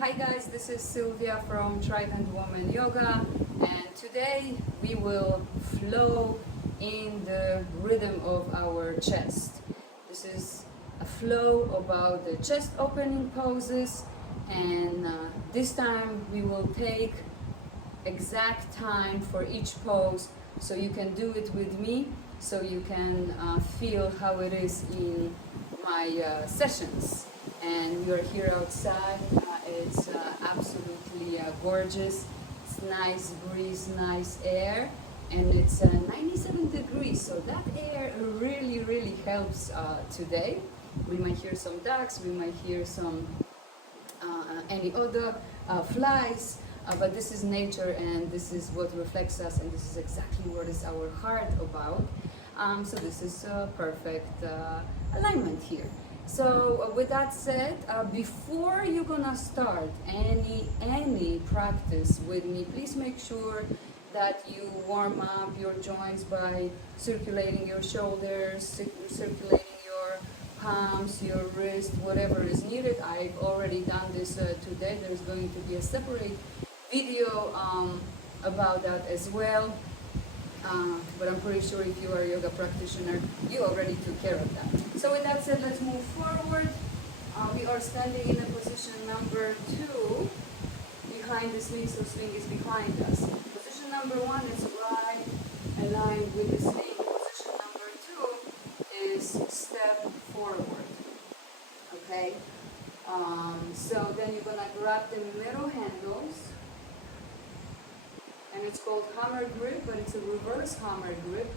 Hi guys, this is Sylvia from Trident Woman Yoga, and today we will flow in the rhythm of our chest. This is a flow about the chest opening poses, and this time we will take exact time for each pose, so you can do it with me, so you can feel how it is in my sessions. And we are here outside. It's absolutely gorgeous. It's nice breeze, nice air, and it's 97 degrees, so that air really helps today. We might hear some ducks, we might hear some any other flies, but this is nature, and this is what reflects us, and this is exactly what is our heart about. So this is a perfect alignment here. So with that said, before you're gonna start any practice with me, please make sure that you warm up your joints by circulating your shoulders, circulating your palms, your wrist, whatever is needed. I've already done this today. There's going to be a separate video about that as well. But I'm pretty sure if you are a yoga practitioner, you already took care of that. So with that said, let's move forward. We are standing in a position number 2 behind the sling, so sling is behind us. Position number 1 is right aligned with the sling. Position number 2 is step forward. Okay? So then you're gonna grab the middle handles. And it's called hammer grip, but it's a reverse hammer grip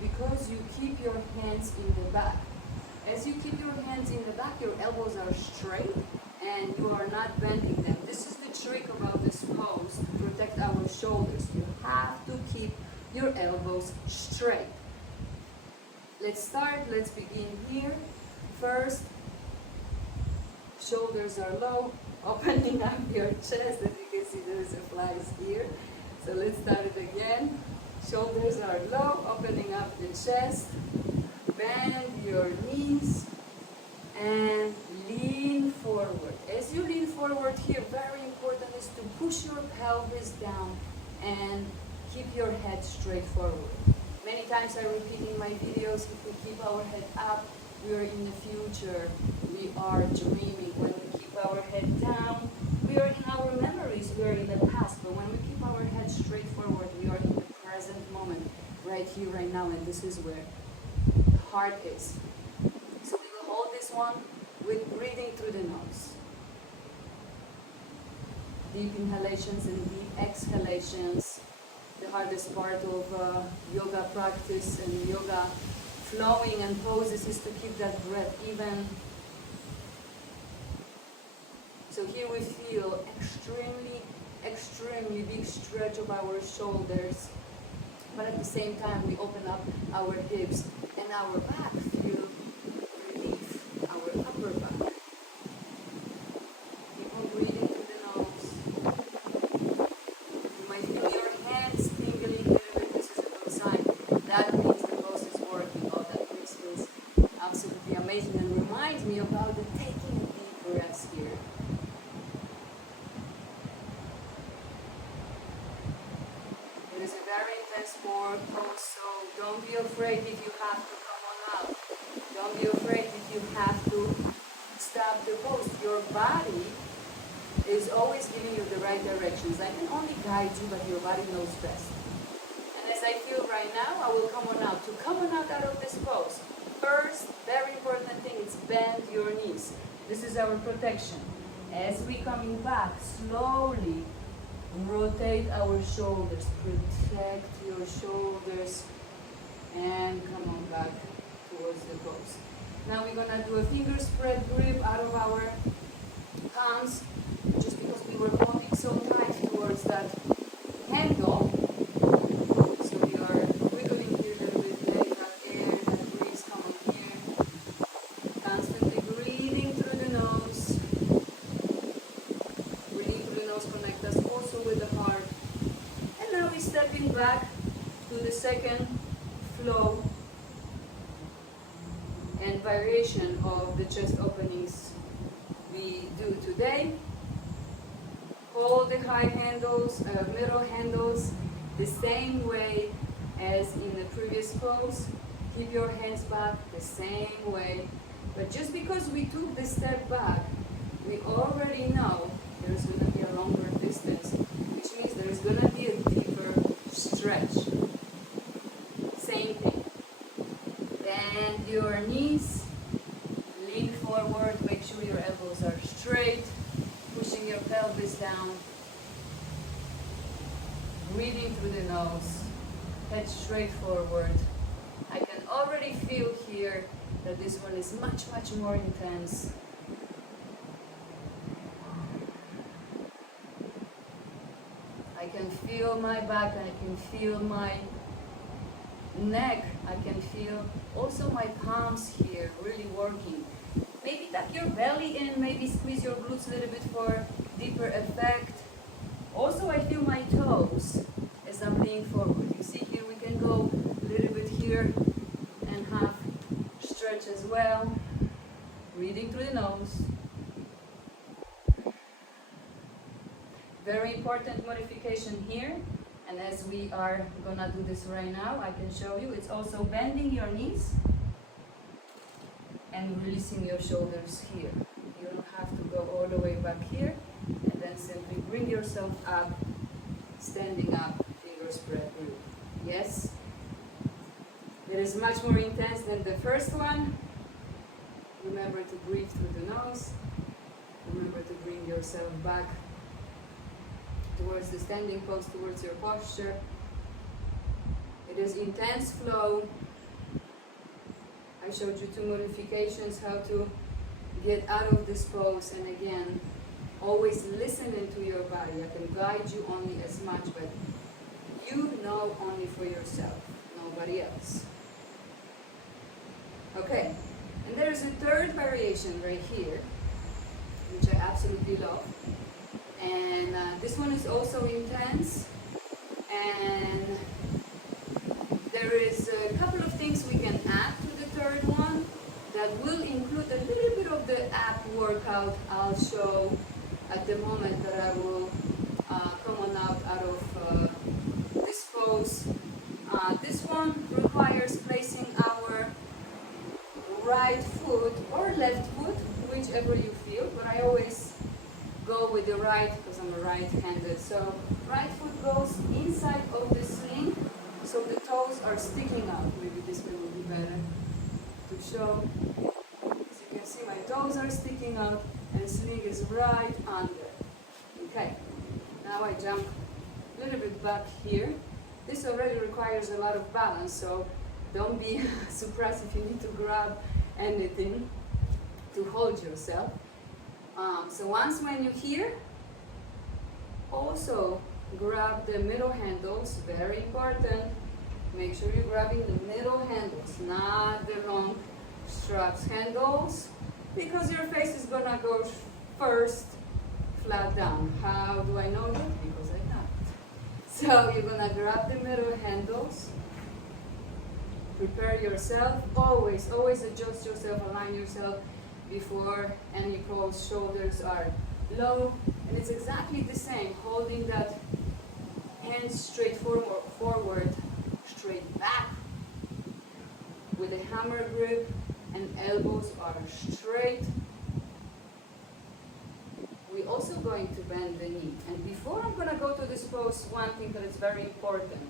because you keep your hands in the back. As you keep your hands in the back, your elbows are straight and you are not bending them. This is the trick about this pose to protect our shoulders. You have to keep your elbows straight. Let's start. Let's begin here. First, shoulders are low, opening up your chest. As you can see, there's a flies here. So let's start it again. Shoulders are low, opening up the chest. Bend your knees and lean forward. As you lean forward here, very important is to push your pelvis down and keep your head straight forward. Many times I repeat in my videos, if we keep our head up, we are in the future. We are dreaming. When we keep our head down, we are in our memories, we are in the past. But when we keep our head straight forward, we are in the present moment, right here, right now, and this is where the heart is. So we will hold this one with breathing through the nose. Deep inhalations and deep exhalations. The hardest part of yoga practice and yoga flowing and poses is to keep that breath even. So here we feel extremely big stretch of our shoulders, but at the same time we open up our hips and our back. Feel relief, our upper back. Keep on breathing through the nose. You might feel your hands tingling a little bit. This is a good sign. That means the pose is working. Oh, that breeze feels absolutely amazing and reminds me about the taking deep breaths here. It's a very intense pose, so don't be afraid if you have to come on out. Don't be afraid if you have to stop the pose. Your body is always giving you the right directions. I can only guide you, but your body knows best. And as I feel right now, I will come on out. To come on out of this pose, first, very important thing is bend your knees. This is our protection. As we coming back, slowly rotate our shoulders, protect your shoulders, and come on back towards the pose. Now we're gonna do a finger spread grip out of our palms, just because we were holding so tight towards that handle. So we are wiggling here a little bit, letting that air, that breeze come in here. Constantly breathing through the nose. Breathing through the nose connects us also with the heart. And now we're stepping back to the second flow and variation of the chest openings we do today. hold the high handles, middle handles the same way as in the previous pose. Keep your hands back the same way. But just because we took the step back, we already know there's going to be a longer distance, which means there's going to be a deeper stretch. Same thing. Bend your knees, lean forward, make sure your elbows are straight, pushing your pelvis down, breathing through the nose, head straight forward. I can already feel here that this one is much, much more intense. I can feel my back, I can feel my neck, I can feel also my palms here really working. Maybe tuck your belly in, maybe squeeze your glutes a little bit for deeper effect. Also I feel my toes as I'm leaning forward. You see here we can go a little bit here and half stretch as well. Breathing through the nose. Very important modification here, and as we are gonna do this right now, I can show you, it's also bending your knees and releasing your shoulders here. You don't have to go all the way back here, and then simply bring yourself up, standing up, fingers spread through. Yes? It is much more intense than the first one. Remember to breathe through the nose. Remember to bring yourself back towards the standing pose, towards your posture. It is intense flow. I showed you 2 modifications, how to get out of this pose, and again, always listen into your body. I can guide you only as much, but you know only for yourself, nobody else. Okay, and there's a third variation right here, which I absolutely love. And this one is also intense, and there is a couple of things we can add to the third one that will include a little bit of the ab workout I'll show at the moment that I will come on out of this pose. This one requires placing our right foot or left foot, whichever you feel, but I always go with the right because I'm a right-handed. So right foot goes inside of the sling, so the toes are sticking out. Maybe this way will be better to show. As you can see, my toes are sticking out and sling is right under. Okay, now I jump a little bit back here. This already requires a lot of balance, so don't be surprised if you need to grab anything to hold yourself. So once when you're here, also grab the middle handles, very important. Make sure you're grabbing the middle handles, not the long straps handles, because your face is gonna go first flat down. How do I know that? Because I know. So you're gonna grab the middle handles, prepare yourself, always adjust yourself, align yourself before any pose. Shoulders are low, and it's exactly the same, holding that hands straight forward, straight back with a hammer grip, and elbows are straight. We're also going to bend the knee, and before I'm going to go to this pose, one thing that is very important.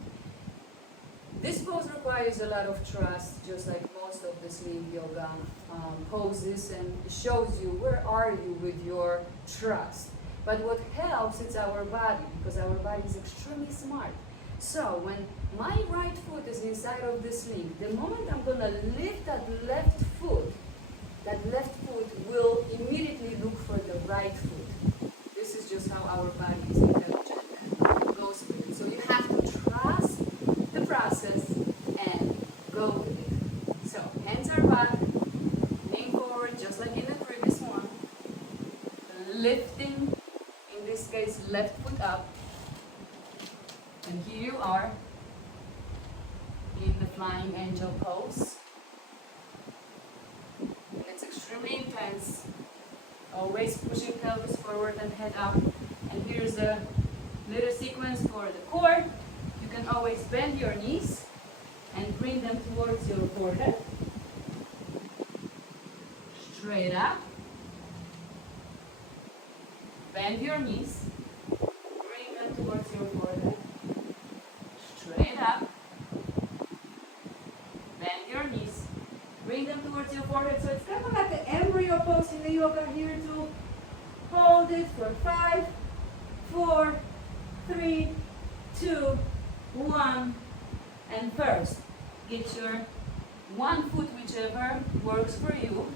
This pose requires a lot of trust, just like most of the Sling yoga poses, and shows you where are you with your trust. But what helps is our body, because our body is extremely smart. So when my right foot is inside of the sling, the moment I'm going to lift that left foot will immediately look for the right foot. This is just how our body is intelligent and goes with it. So you have to trust the process and go with it. So hands are back, lean forward just like in the previous one. Lifting, in this case, left foot up. And here you are in the flying angel pose. And it's extremely intense. Always pushing pelvis forward and head up. And here's a little sequence for the core. You can always bend your knees and bring them towards your forehead. Straight up. Bend your knees. Bring them towards your forehead. Straight up. Bend your knees. Bring them towards your forehead. So it's kind of like the embryo pose in the yoga here to hold it for 5, 4, 3, 2, 1. And first, get your one foot, whichever works for you.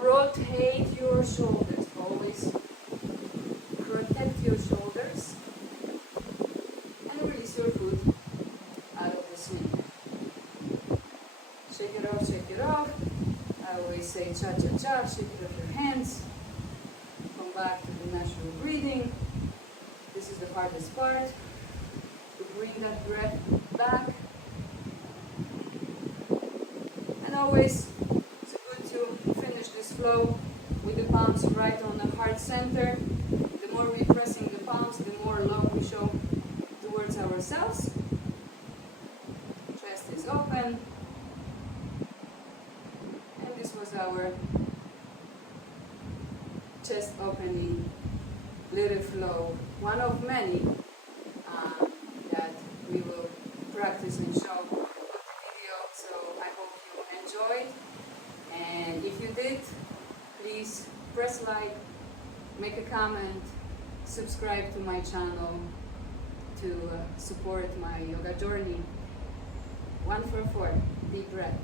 Rotate your shoulders. Always protect your shoulders. And release your foot out of the swing. Shake it off, shake it off. I always say cha-cha-cha, shake it off your hands. Come back to the natural breathing. This is the hardest part. To bring that breath back. And always, it's good to finish this flow with the palms right on the heart center. The more we're pressing the palms, the more love we show towards ourselves. Chest is open. And this was our chest opening little flow. One of many that we will practice and show on the video. So I hope you enjoyed. And if you did, please press like, make a comment, subscribe to my channel to support my yoga journey. 1 for 4, deep breath.